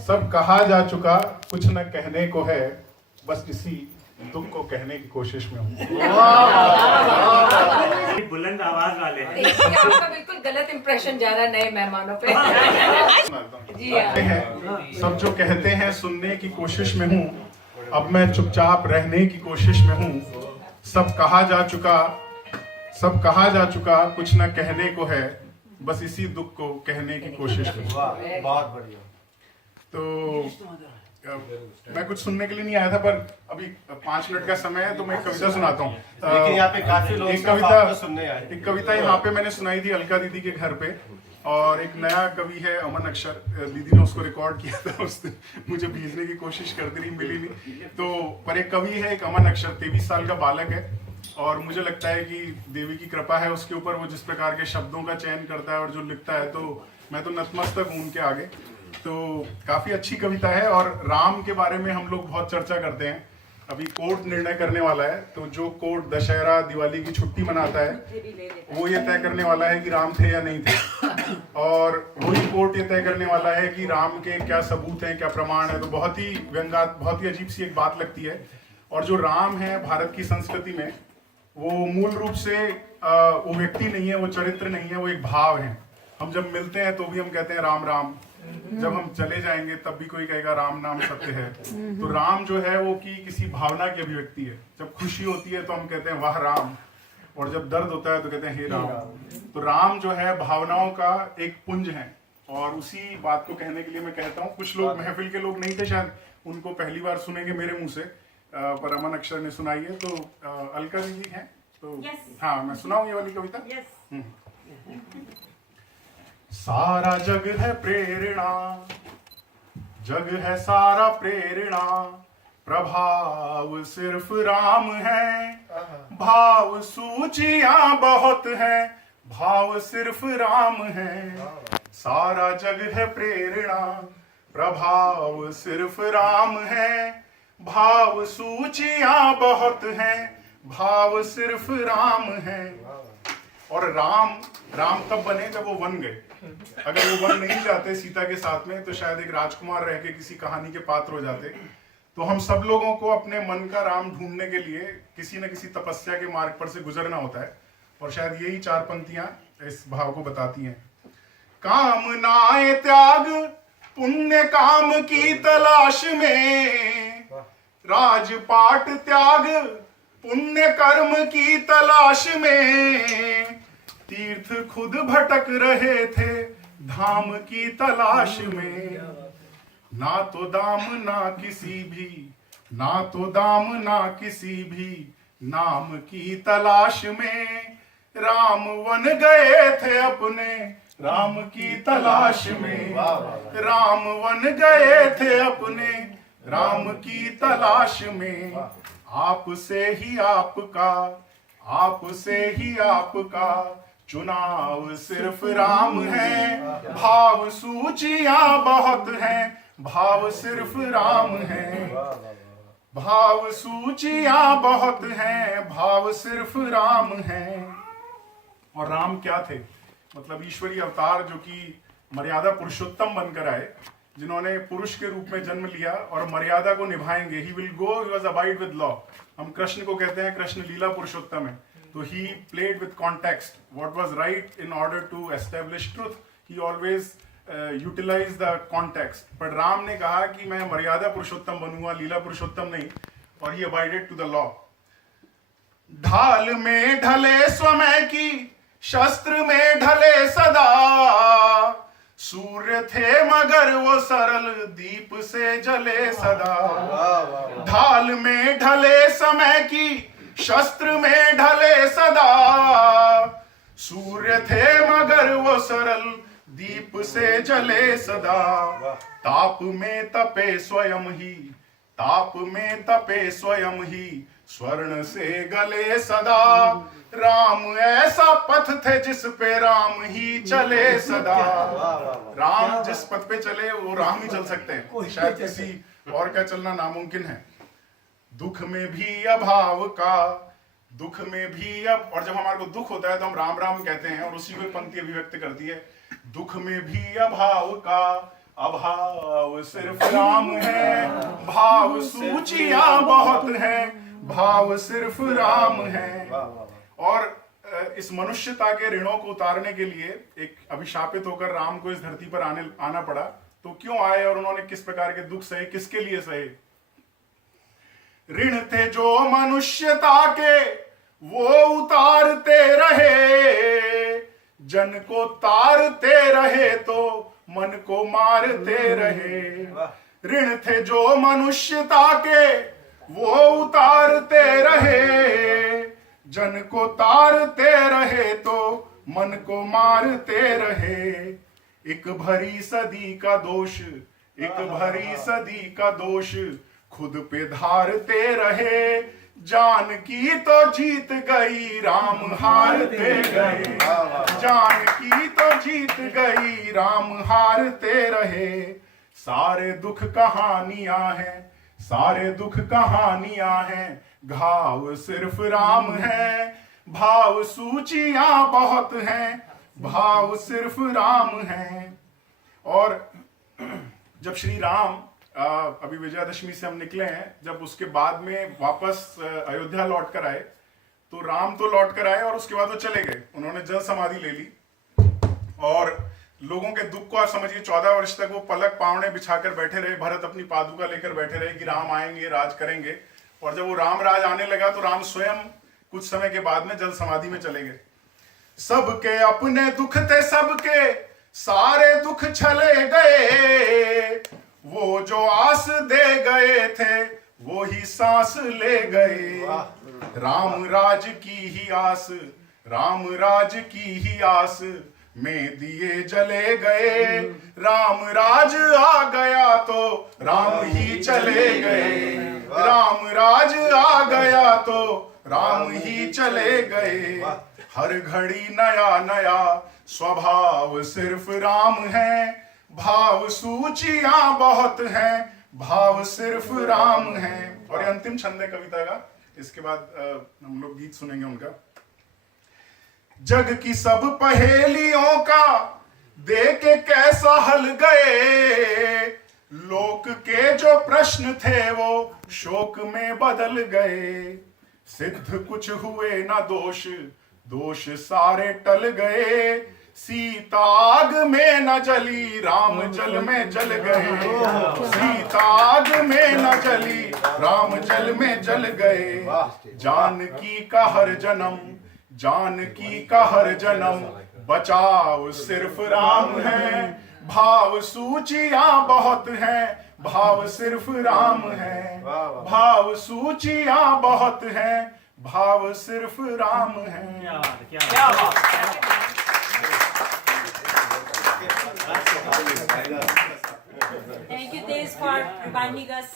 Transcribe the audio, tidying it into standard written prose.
सब कहा जा चुका, कुछ न कहने को है, बस इसी दुख को कहने की कोशिश में हूँ। बुलंद आवाज वाले हैं। आपका बिल्कुल गलत इंप्रेशन जा रहा है नए मेहमानों पे। जी हाँ। सब जो कहते हैं सुनने की कोशिश में हूँ, अब मैं चुपचाप रहने की कोशिश में हूँ। सब कहा जा चुका, कुछ न कहने को है, बस इसी दुख को कहने की कोशिश में हूँ। बहुत बढ़िया। तो मैं कुछ सुनने के लिए नहीं आया था, पर अभी 5 मिनट का समय है तो मैं एक कविता सुनाता हूँ। लेकिन यहाँ पे काफी लोग एक कविता यहाँ पे मैंने सुनाई थी अलका दीदी के घर पे, और एक नया कवि है अमन अक्षर, दीदी ने उसको रिकॉर्ड किया था, उसने मुझे भेजने की कोशिश करती रही, मिली नहीं। तो पर एक कवि है, एक अमन अक्षर, 23 साल का बालक है, और मुझे लगता है कि देवी की कृपा है उसके ऊपर। वो जिस प्रकार के शब्दों का चयन करता है और जो लिखता है, तो मैं तो नतमस्तक हूँ उनके आगे। तो काफी अच्छी कविता है। और राम के बारे में हम लोग बहुत चर्चा करते हैं। अभी कोर्ट निर्णय करने वाला है, तो जो कोर्ट दशहरा दिवाली की छुट्टी मनाता है, वो ये तय करने वाला है कि राम थे या नहीं थे, और वही कोर्ट ये तय करने वाला है कि राम के क्या सबूत हैं, क्या प्रमाण है। तो बहुत ही अजीब सी एक बात लगती है। और जो राम है भारत की संस्कृति में, वो मूल रूप से वो व्यक्ति नहीं है, वो चरित्र नहीं है, वो एक भाव है। हम जब मिलते हैं तो भी हम कहते हैं राम राम, जब हम चले जाएंगे तब भी कोई कहेगा राम नाम सत्य है। तो राम जो है वो की किसी भावना की अभिव्यक्ति है। जब खुशी होती है तो हम कहते हैं वाह राम, और जब दर्द होता है तो कहते हैं हे राम। तो राम जो है भावनाओं का एक पुंज है, और उसी बात को कहने के लिए मैं कहता हूँ। कुछ लोग महफिल के लोग नहीं थे, शायद उनको पहली बार सुनेंगे मेरे मुंह से, पर अमन अक्षर ने सुनाई है। तो अलका दीदी है, तो हाँ मैं सुनाऊं ये वाली कविता। सारा जग है प्रेरणा, जग है सारा प्रेरणा, प्रभाव सिर्फ राम है, भाव सूचियां बहुत है, भाव सिर्फ राम है। सारा जग है प्रेरणा, प्रभाव सिर्फ राम है, भाव सूचियां बहुत है, भाव सिर्फ राम है। और राम तब बने जब वो वन गए। अगर वो वन नहीं जाते सीता के साथ में, तो शायद एक राजकुमार रह के किसी कहानी के पात्र हो जाते। तो हम सब लोगों को अपने मन का राम ढूंढने के लिए किसी न किसी तपस्या के मार्ग पर से गुजरना होता है, और शायद यही 4 पंक्तियां इस भाव को बताती हैं। कामनाएं त्याग पुण्य काम की तलाश में, राजपाट त्याग पुण्य कर्म की तलाश में, तीर्थ खुद भटक रहे थे धाम की तलाश में। ना तो दाम ना किसी भी, ना तो दाम ना किसी भी नाम की तलाश में, राम वन गए थे अपने राम की तलाश में। राम वन गए थे अपने राम की तलाश में। आपसे ही आपका चुनाव सिर्फ राम है, भाव सूचियां बहुत हैं, भाव सिर्फ राम है। भाव सूचियां बहुत हैं, भाव सिर्फ राम है। और राम क्या थे? मतलब ईश्वरीय अवतार जो कि मर्यादा पुरुषोत्तम बनकर आए, जिन्होंने पुरुष के रूप में जन्म लिया और मर्यादा को निभाएंगे। He will go, he was abide with law. हम कृष्ण को कहते हैं कृष्ण लीला पुरुषोत्तम है। तो he played with context, what was right in order to establish truth. He always utilize the context. पर राम ने कहा कि मैं मर्यादा पुरुषोत्तम बनूंगा, लीला पुरुषोत्तम नहीं, और ही अबाइडेड टू द लॉ। ढाल में ढले स्वमय की, शस्त्र में ढले सदा, सूर्य थे मगर वो सरल दीप से जले सदा। ढाल में ढले समय की, शस्त्र में ढले सदा, सूर्य थे मगर वो सरल दीप से जले सदा। ताप में तपे स्वयं ही, ताप में तपे स्वयं ही, स्वर्ण से गले सदा। राम ऐसा पथ थे जिस पे राम ही चले सदा। राम जिस पथ पे चले वो राम ही चल सकते हैं, शायद किसी और का चलना नामुमकिन है। दुख में भी अभाव का, दुख में भी अब, और जब हमारे को दुख होता है तो हम राम राम कहते हैं, और उसी को पंक्ति अभिव्यक्त करती है। दुख में भी अभाव का अभाव सिर्फ राम है। भाव सूचियां बहुत हैं, भाव सिर्फ राम है। और इस मनुष्यता के ऋणों को उतारने के लिए एक अभिशापित होकर राम को इस धरती पर आना पड़ा। तो क्यों आए और उन्होंने किस प्रकार के दुख सहे, किसके लिए सहे? ऋण थे जो मनुष्यता के वो उतारते रहे, जन को तारते रहे तो मन को मारते रहे। ऋण थे जो मनुष्यता के वो उतारते रहे, जन को तारते रहे तो मन को मारते रहे। एक भरी सदी का दोष, एक भरी सदी का दोष खुद पे धारते रहे। जान की तो जीत गई राम हारते गए, जान की तो जीत गई राम हारते रहे। सारे दुख कहानियां हैं, सारे दुख कहानियां हैं, घाव सिर्फ राम है। भाव सूचियां बहुत हैं, भाव सिर्फ राम है। और जब श्री राम अभी विजयादशमी से हम निकले हैं, जब उसके बाद में वापस अयोध्या लौट कर आए, तो राम तो लौट कर आए और उसके बाद वो चले गए, उन्होंने जल समाधि ले ली। और लोगों के दुख को आप समझिए, 14 वर्ष तक वो पलक पावने बिछाकर बैठे रहे, भरत अपनी पादुका लेकर बैठे रहे कि राम आएंगे, राज करेंगे। और जब वो राम राज आने लगा तो राम स्वयं कुछ समय के बाद में जल समाधि में चले गए। सबके अपने दुख थे, सबके सारे दुख चले गए। वो जो आस दे गए थे वो ही सांस ले गए। राम राज की ही आस, राम राज की ही आस में दिए जले गए। राम राज आ गया तो राम ही चले गए, राम राज आ गया तो राम ही चले गए। हर घड़ी नया नया स्वभाव सिर्फ राम है। भाव सूचियां बहुत हैं, भाव सिर्फ राम है। और ये अंतिम छंद है कविता का, इसके बाद हम लोग गीत सुनेंगे उनका। जग की सब पहेलियों का दे के कैसा हल गए, लोक के जो प्रश्न थे वो शोक में बदल गए। सिद्ध कुछ हुए ना दोष, दोष सारे टल गए। सीता आग में न जली, राम जल में जल गए। सीता आग में न जली, राम जल में जल गए। जानकी का हर जन्म, जानकी का हर जन्म बचाव सिर्फ राम है। भाव सूचियां बहुत हैं, भाव सिर्फ राम है। भाव सूचियां बहुत हैं, भाव सिर्फ राम है। क्या बात। Thank you, Tej, for reminding us.